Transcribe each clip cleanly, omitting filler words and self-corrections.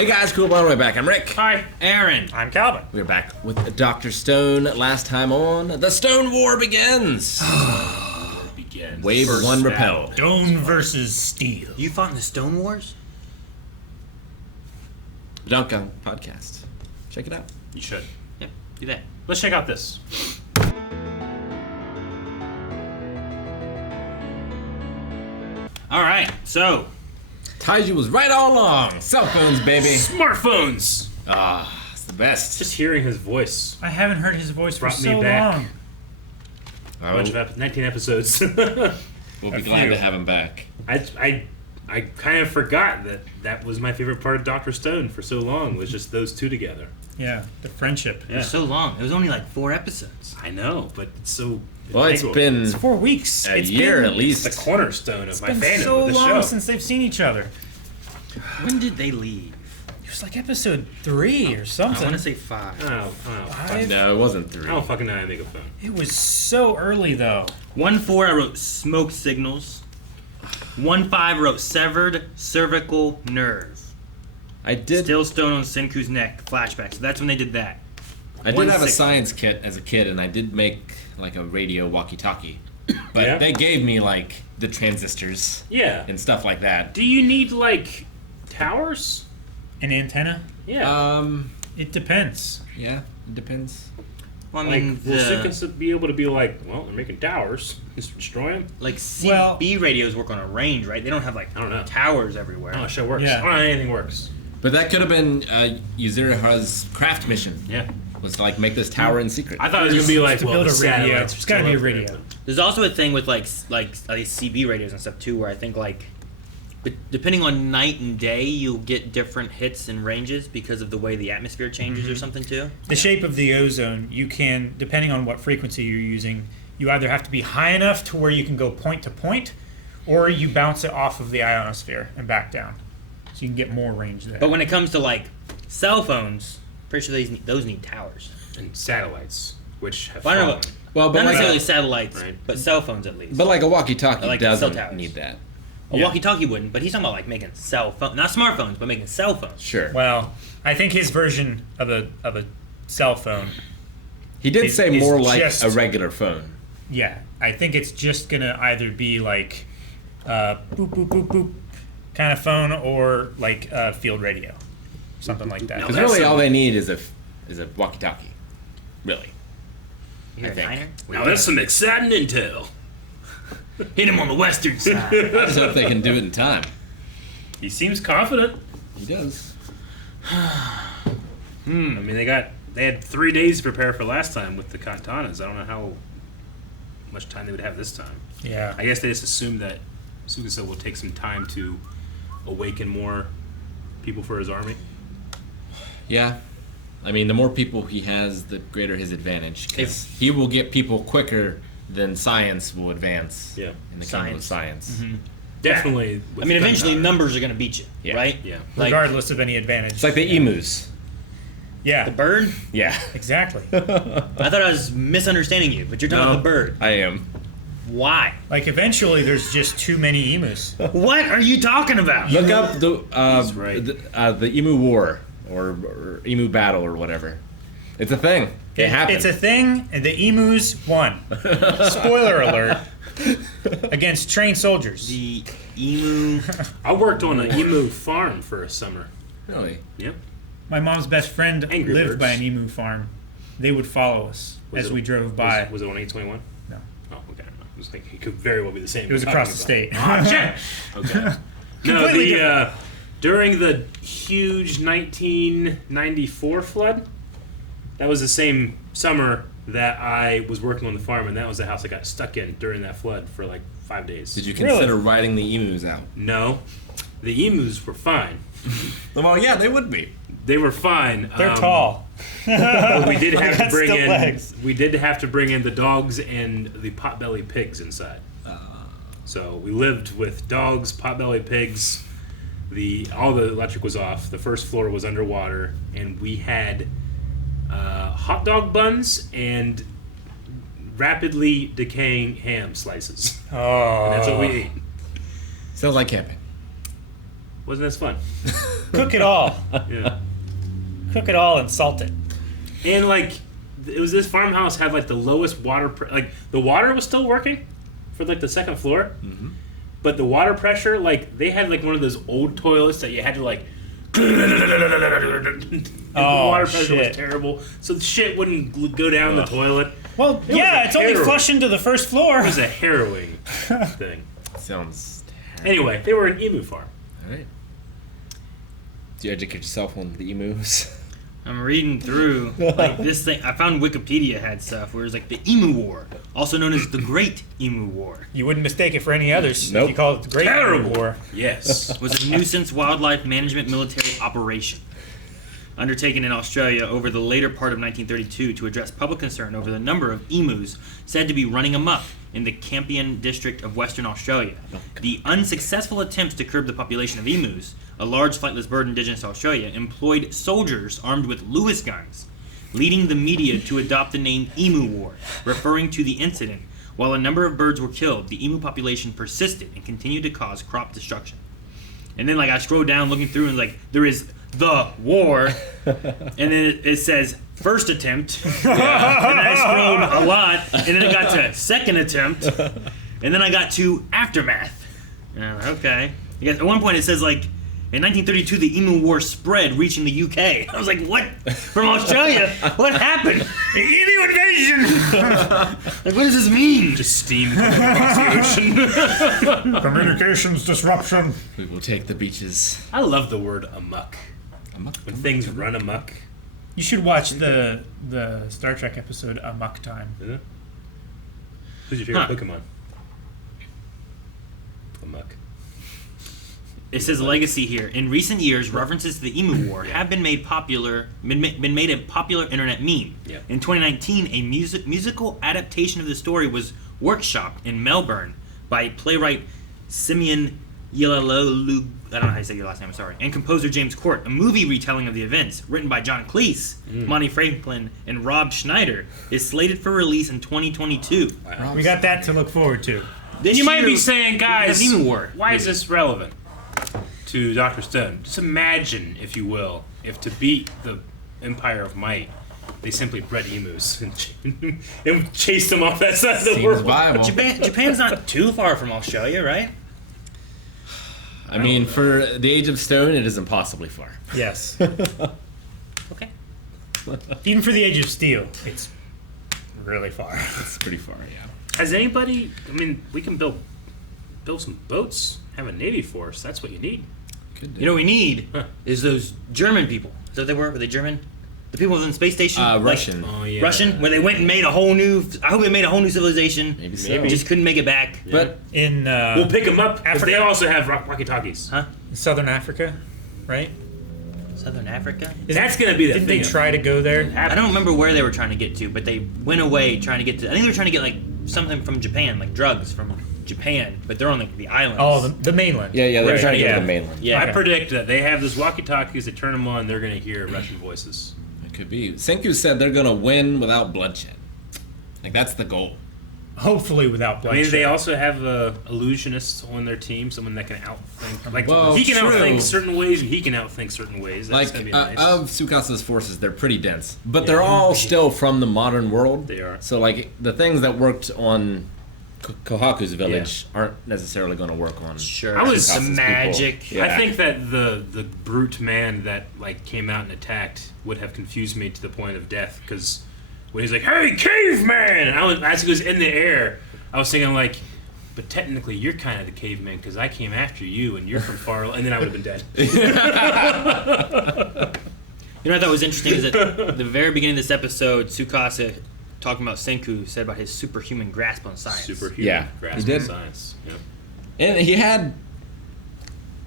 Hey guys, cool, by the way, back. I'm Rick. Hi, Aaron. I'm Calvin. We're back with Dr. Stone. Last time on, the Stone War begins. Wave First 1 battle. repelled. Stone versus steel. You fought in the Stone Wars? Duncan podcast. Check it out. You should. Yeah, do that. Let's check out this. All right, so Taiju was right all along. Cell phones, baby. smartphones. Ah, it's the best. Just hearing his voice I haven't heard his voice for brought me so back. long. A bunch of 19 episodes. We'll be A glad few. to have him back. I kind of forgot that was my favorite part of Dr. Stone for so long, was just those two together. Yeah, the friendship. Yeah. So long. It was only like 4 episodes. I know, but it's so Well, it's integral. been It's 4 weeks. a It's year been, at It's least. the cornerstone of It's my been fandom so of the long show. since they've seen each other. When did they leave? It was like episode 3 or I something. want to say 5. I don't know. Five? No, it wasn't 3. I don't fucking know how to make a phone. It was so early though. 1-4, I wrote smoke signals. 1-5, I wrote severed cervical nerve. I did. Still stone on Senku's neck. Flashback. So that's when they did that. I did have a 1-6. science kit as a kid, and I did make like a radio walkie-talkie. But Yeah? they gave me like the transistors Yeah. and stuff like that. Do you need like towers? An antenna? Yeah. It depends. Yeah, it depends. Well, I Like, mean, will Suka be able to be like, well, they're making towers. Just destroy them? like Well- CB radios work on a range, right? They don't have like I don't know. towers everywhere. Oh, shit works. Yeah. I don't know how anything works. But that could have been Yuzuriha's craft mission. Yeah. Was to like make this tower in secret. I thought it was going to be like, To well, build the a radio. satellites It's are gotta still be a up there, radio. but- There's also a thing with like at least CB radios and stuff too, where I think like, but depending on night and day, you'll get different hits and ranges because of the way the atmosphere changes or something too. The shape of the ozone, you can, depending on what frequency you're using, you either have to be high enough to where you can go point to point, or you bounce it off of the ionosphere and back down. So you can get more range there. But when it comes to like cell phones, pretty sure those need towers. And satellites, which have Well, I don't fallen. know. well, Not but like, necessarily satellites, Right. but cell phones at least. but like a walkie-talkie Like cell doesn't towers. need that. A walkie-talkie wouldn't, but he's talking about like making cell phone, not smartphones, but making cell phones. Sure. Well, I think his version of a cell phone, He did It's- say it's more like just- a regular phone. yeah, I think it's just gonna either be like boop boop boop boop kind of phone, or like field radio, something like that. No, Because that's really, all some- they need is a walkie-talkie. Really. You hear I a think. diner? Now that's some exciting intel. Hit him on the western side. I just hope they can do it in time. He seems confident. He does. I mean, they had 3 days to prepare for last time with the katanas. I don't know how much time they would have this time. Yeah, I guess they just assumed that Sugasa will take some time to awaken more people for his army. Yeah. I mean, the more people he has, the greater his advantage. Because he will get people quicker than science will advance Yeah. in the kingdom of science. Definitely. I mean, eventually numbers are gonna beat you, Yeah. right? Yeah. Like regardless of any advantage. It's like the emus. Yeah, the bird. Yeah. exactly. I thought I was misunderstanding you, but you're talking No. about the bird. I am. Why? Like eventually, there's just too many emus. What are you talking about? Look up the He's right. the emu war or emu battle or whatever. It's a thing. It happened. It's a thing, and the emus won. Spoiler alert. Against trained soldiers. The emu. I worked on an emu farm for a summer. Really? Yep. My mom's best friend Angry lived Birds. by an emu farm. They would follow us Was as it- we drove by. Was it on 821? No. Oh, okay. It was like it could very well be the same. It was we're across the talking state. about. Ah, shit. Okay. No, Completely the different. during the huge 1994 flood, that was the same summer that I was working on the farm, and that was the house I got stuck in during that flood for like 5 days. Did you Really? consider riding the emus out? No, the emus were fine. Well, yeah, they would be. They were fine. They're tall. But we did have to got bring stiff in. legs. We did have to bring in the dogs and the potbelly pigs inside. So we lived with dogs, potbelly pigs. All the electric was off. The first floor was underwater, and we had hot dog buns and rapidly decaying ham slices. Oh. And that's what we ate. Sounds like camping. wasn't as fun. Cook it all. Yeah. Cook it all and salt it. And like, it was this farmhouse had like the lowest like the water was still working for like the second floor, but the water pressure, like they had like one of those old toilets that you had to like. The water pressure was terrible, so the shit wouldn't go down the toilet. Well, it's only flushing to the first floor. It was a harrowing thing. Sounds terrible. Anyway, they were an emu farm. All right. Do you educate yourself on the emus? I'm reading through like this thing. I found Wikipedia had stuff where it's like the Emu War, also known as the Great Emu War. You wouldn't mistake it for any others Nope. if you call it the Great Terrible. War. Yes. Was a nuisance wildlife management military operation undertaken in Australia over the later part of 1932 to address public concern over the number of emus said to be running amok in the Campion district of Western Australia. The unsuccessful attempts to curb the population of emus, a large flightless bird indigenous to Australia, employed soldiers armed with Lewis guns, leading the media to adopt the name Emu War, referring to the incident. While a number of birds were killed, the emu population persisted and continued to cause crop destruction. And then like I scrolled down looking through and like there is the war, and then it says first attempt, and then I scrolled a lot, and then I got to second attempt, and then I got to aftermath. Okay. I guess at one point it says like in 1932 the Emu War spread, reaching the UK. I was like, what? From Australia? What happened? Emu invasion! Like, what does this mean? Just steam coming across the ocean. Communications disruption. We will take the beaches. I love the word amok. Amok. When things run amok. You should watch the Star Trek episode Amok Time. Yeah. Who's your favorite Pokemon? Amok. It says legacy here. In recent years, references to the Emu War have been made a popular internet meme. Yep. In 2019, a musical adaptation of the story was workshopped in Melbourne by playwright Simeon Yilalolu, I don't know how you say your last name, I'm sorry, and composer James Court. A movie retelling of the events, written by John Cleese, Monty Franklin, and Rob Schneider, is slated for release in 2022. Wow. We got that to look forward to. This You might year, be saying, guys, we have Emu War. why is this relevant to Dr. Stone? Just imagine, if you will, if to beat the Empire of Might, they simply bred emus and chased them off that side of the Seems world. viable. Japan's not too far from Australia, right? I mean, for the Age of Stone, it is impossibly far. Yes. Okay. Even for the Age of Steel, it's really far. It's pretty far, yeah. Has anybody? I mean, we can build some boats, have a navy force. That's what you need. Could do. You know what we need is those German people. Is that what they were? Were they German? The people in the space station? Russian. Oh yeah, Russian? Where they went and made a whole new... I hope they made a whole new civilization. Maybe so. Just couldn't make it back. Yeah. But In We'll pick them up because Africa. they also have walkie-talkies. Huh? Southern Africa, right? Southern Africa? That's gonna be the Didn't thing. they try to go there? I don't remember where they were trying to get to, but they went away trying to get to... I think they were trying to get, like, something from Japan, like drugs from Japan, but they're on the islands. Oh, the mainland. yeah, they're Right, trying to get yeah. to the mainland. Yeah. I predict that they have those walkie-talkies. They turn them on. They're gonna hear Russian voices. It could be. Senku said they're gonna win without bloodshed. Like that's the goal. Hopefully without I bloodshed. mean, they also have illusionists on their team, someone that can outthink. Like Well, he can true. outthink certain ways, and he can outthink certain ways. That's gonna Like be nice. of Tsukasa's forces, they're pretty dense, but they're all still from the modern world. They are. So like the things that worked on Kohaku's village aren't necessarily going to work on. Sure. I was Tsukasa's magic. people. Yeah. I think that the brute man that like came out and attacked would have confused me to the point of death because when he's like, "Hey, caveman!" and as he goes in the air, I was thinking like, "But technically, you're kind of the caveman because I came after you and you're from far," and then I would have been dead. You know what I thought was interesting is that at the very beginning of this episode, Tsukasa, talking about Senku, said about his superhuman grasp on science. Superhuman Yeah, grasp he did. of science. Yeah. And he had,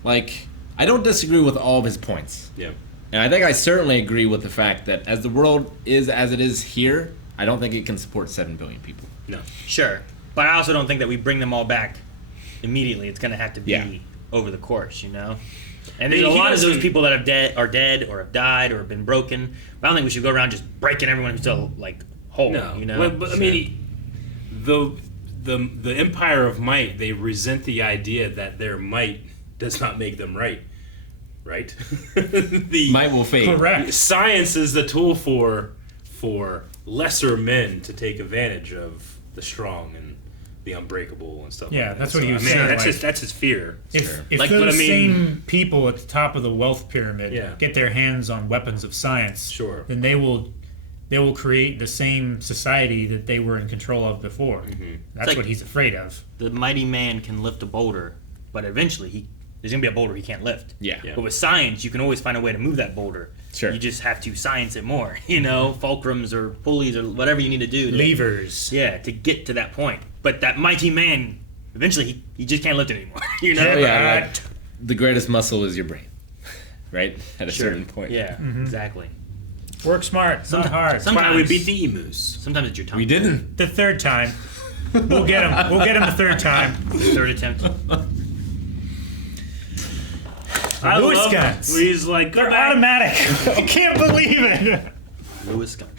like, I don't disagree with all of his points. Yeah. And I think I certainly agree with the fact that as the world is as it is here, I don't think it can support 7 billion people. No. Sure. But I also don't think that we bring them all back immediately. It's going to have to be Yeah. over the course, you know? And there's a He lot of those doesn't- people that are dead or have died or have been broken. But I don't think we should go around just breaking everyone who's still, like, whole, No. you know? But I mean, the Empire of Might, they resent the idea that their might does not make them right. right? Might will fade. Correct. Science is the tool for lesser men to take advantage of the strong and the unbreakable and stuff. Yeah, like that. that's what he was I mean, saying, That's like- that's his fear. If Like, those but I mean- same people at the top of the wealth pyramid Yeah. get their hands on weapons of science, Sure. then they will create the same society that they were in control of before. Mm-hmm. That's like- what he's afraid of. The mighty man can lift a boulder, but eventually there's gonna be a boulder he can't lift. Yeah. Yeah. But with science, you can always find a way to move that boulder. Sure. You just have to science it more. You know, fulcrums or pulleys or whatever you need to do. Levers. Yeah, to get to that point. But that mighty man, eventually, he just can't lift it anymore. You know? Oh, yeah, like, the greatest muscle is your brain, right? At a Sure. certain point. Yeah, exactly. Work smart, not hard. That's why we beat the emus. Sometimes it's your tongue. We didn't. The third time. We'll get him. We'll get him the third time. Third attempt. I Lewis love guns. He's like, They're automatic. I can't believe it. Lewis gun.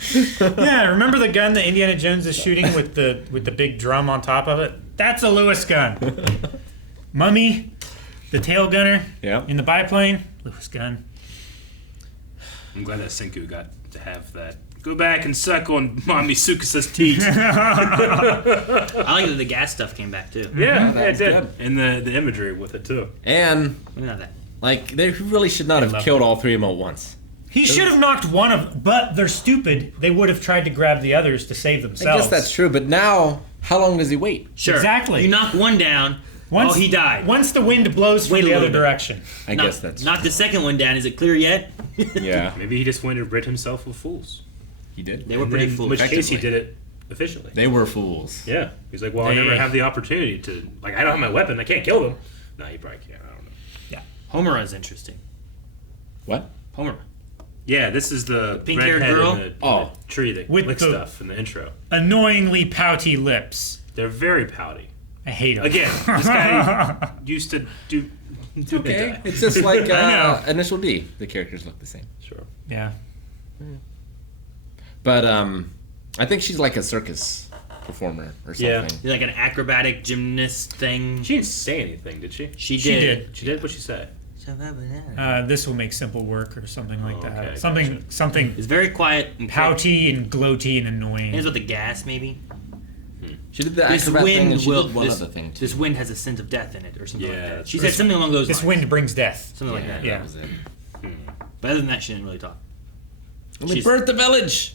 Yeah, remember the gun that Indiana Jones is shooting with the big drum on top of it? That's a Lewis gun. Mummy, the tail gunner Yeah. in the biplane, Lewis gun. I'm glad that Senku got to have that. Go back and suck on Mommy Sukusa's teeth. I like that the gas stuff came back too. Yeah, that it was did. good. And the imagery with it too. And Maybe not that. like they really should not have love killed all three of them at once. He should have knocked one of, but they're stupid. They would have tried to grab the others to save I themselves. guess that's true, but now how long does he wait? Sure. Exactly. You knock one down. Once, he died. Once the wind blows from Wait a the other little bit. direction. I guess that's Knock the second one down. Is it clear yet? yeah. Maybe he just wanted to rid himself of fools. He did. They were And pretty then, in foolish. which case he Effectively. did it efficiently. They were fools. Yeah. He's like, well, I never have the opportunity to. Like, I don't have my weapon. I can't kill them. No, you probably can't. I don't know. Homura is interesting. What? Homura. Yeah, this is the pink-haired redhead girl? in the Oh. tree that With licks the- stuff in the intro. Annoyingly pouty lips. They're very pouty. I hate him. Again, this guy used to do. Okay. It's just like I know. Initial D. The characters look the same. Sure. Yeah. But I think she's like a circus performer or something. Yeah. Like an acrobatic gymnast thing. She didn't say anything, did she? She She did. did. She did. What'd she say? This will make simple work or something like that. okay, Something gotcha. something It's very quiet and pouty and gloaty and annoying. It's with the gas, maybe. She did the This acrobat thing wind and she will. did one This, other thing too. this wind has a scent of death in it, or something Yeah, like that. that's She right. said something along those This lines. wind brings death. Something like that. Yeah. That was it. But other than that, she didn't really talk. And we She's- burnt the village.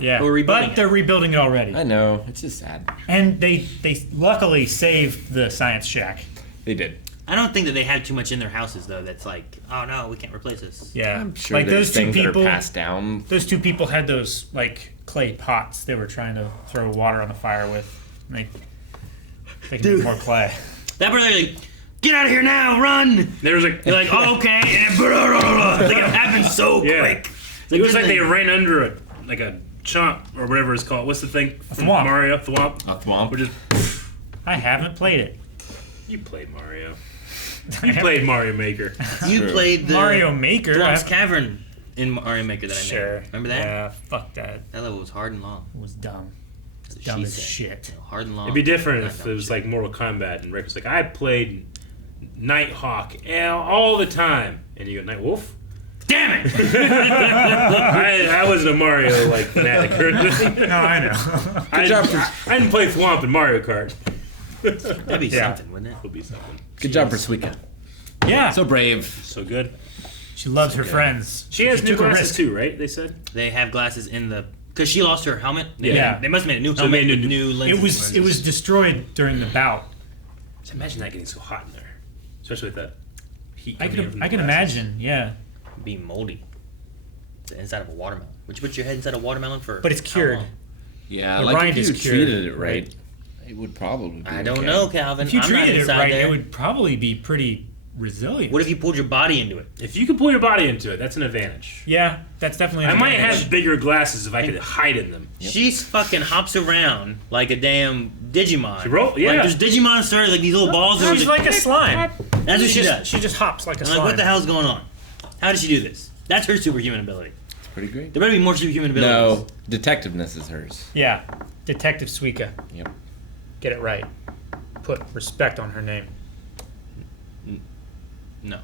Yeah. We're rebuilding But it. they're rebuilding it already. I know. It's just sad. And they luckily saved the science shack. They did. I don't think that they have too much in their houses though. That's like, oh no, we can't replace this. Yeah. I'm sure like there's those two things people that are passed down. those two people had those like clay pots they were trying to throw water on the fire with. And they can make more clay. That part, they're like, get out of here now, run! There was like. They're like, oh, okay, and blah, blah, blah. Like, it happened so Yeah. quick. It was like good they thing- ran under a chomp or whatever it's called. What's the thing from thwomp. Mario? Thwomp. A thwomp. Which is I haven't played it. you played Mario. You played Mario Maker. You True. played the Mario Maker. Thwomp's I- Cavern in Mario Maker that I Sure. made. Remember that? Yeah, fuck that. That level was hard and long. It was dumb. That's what Dumb she as said. shit. Hard and long. It'd be different Not if dumb it was shit. like Mortal Kombat and Rick was like, I played Nighthawk all the time. And you go, Nightwolf? Damn it! I wasn't a Mario like fanatic or anything. No, I know. I didn't play Thwomp in Mario Kart. That'd be Yeah. something, wouldn't it? Would be something. Good job, Persuika. Yeah. So brave. So good. She loves her friends. She has new took a glasses risk. too, right? They said. They have glasses in the because she lost her helmet. Yeah. They must have made a new So helmet they made with new- new lenses. It was destroyed during the bout. Just imagine that getting so hot in there, especially with that heat. I coming in can from I the can glasses. imagine. Yeah. Be moldy. It's the inside of a watermelon. Would you put your head inside a watermelon for? But it's how cured. long? Yeah, The like rind if you is cured, treated it right, it would probably be I don't okay. know, Calvin. If you I'm not treated it inside right, there. it would probably be pretty resilient. What if you pulled your body into it? If you can pull your body into it, that's an advantage. Yeah, that's definitely. An I might advantage. have bigger glasses if I could hide in them. She's fucking hops around like a damn Digimon. She yeah. Like there's Digimon started like these little balls. that She's were like a slime. That's what she just, does. She just hops like a I'm slime. like, what the hell's going on? How does she do this? That's her superhuman ability. It's pretty great. There better be more superhuman abilities. No, detectiveness is hers. Yeah, Detective Suika. Yep. Get it right. Put respect on her name. No.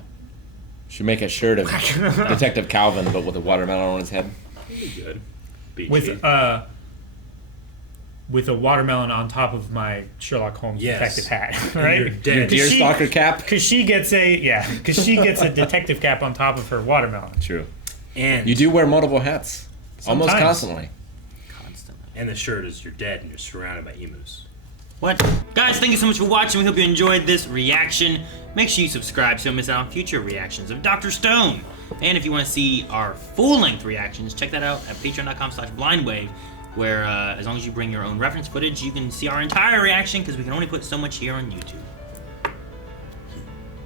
Should make a shirt of Detective Calvin, but with a watermelon on his head. Pretty good. Beachy. With a watermelon on top of my Sherlock Holmes detective hat, And right? you're dead. Your deerstalker cap. Because she gets a detective cap on top of her watermelon. True. And You do wear multiple hats. Almost Sometimes. constantly. Constantly. And the shirt is you're dead and you're surrounded by emus. What? Guys, thank you so much for watching. We hope you enjoyed this reaction. Make sure you subscribe so you don't miss out on future reactions of Dr. Stone. And if you want to see our full-length reactions, check that out at patreon.com/blindwave, where as long as you bring your own reference footage, you can see our entire reaction because we can only put so much here on YouTube.